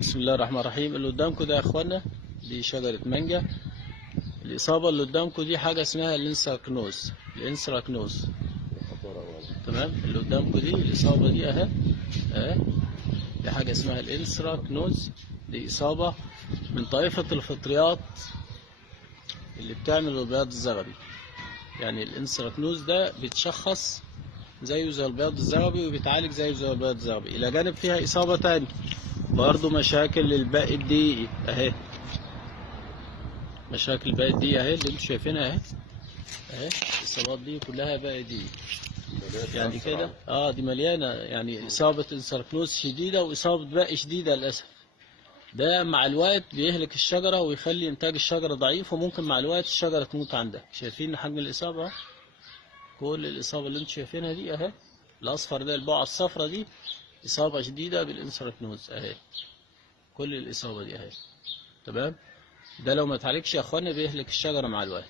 بسم الله الرحمن الرحيم. اللي قدامكم ده يا اخوانا دي شجرة مانجا. الإصابة اللي قدامكم دي حاجة اسمها الانسراكنوز. تمام. اللي قدامكم دي الإصابة دي اهي دي حاجة اسمها الانسراكنوز. دي إصابة من طائفة الفطريات اللي بتعمل البياض الزغبي. يعني الانسراكنوز ده بيتشخص زيه زي البياض الزغبي وبيتعالج زيه زي البياض الزغبي. إلى جانب فيها إصابة تانية برضه مشاكل للباقي الدقيقي اهي. مشاكل الباقي الدقيقي اهي اللي انتوا شايفينها اهي. الإصابات دي كلها باقي دقيقي يعني كده. دي مليانة يعني إصابة انسراكنوز شديدة وإصابة باقي شديدة للأسف. ده مع الوقت بيهلك الشجرة ويخلي إنتاج الشجرة ضعيف، وممكن مع الوقت الشجرة تموت عندك. شايفين حجم الإصابة؟ كل الإصابة اللي انتوا شايفينها دي اهي، الأصفر ده البقعة الصفرا دي إصابة شديدة بالانسراكنوز اهي. كل الإصابة دي اهي. تمام. ده لو ما اتعالجش يا اخوانا بيهلك الشجرة مع الوقت.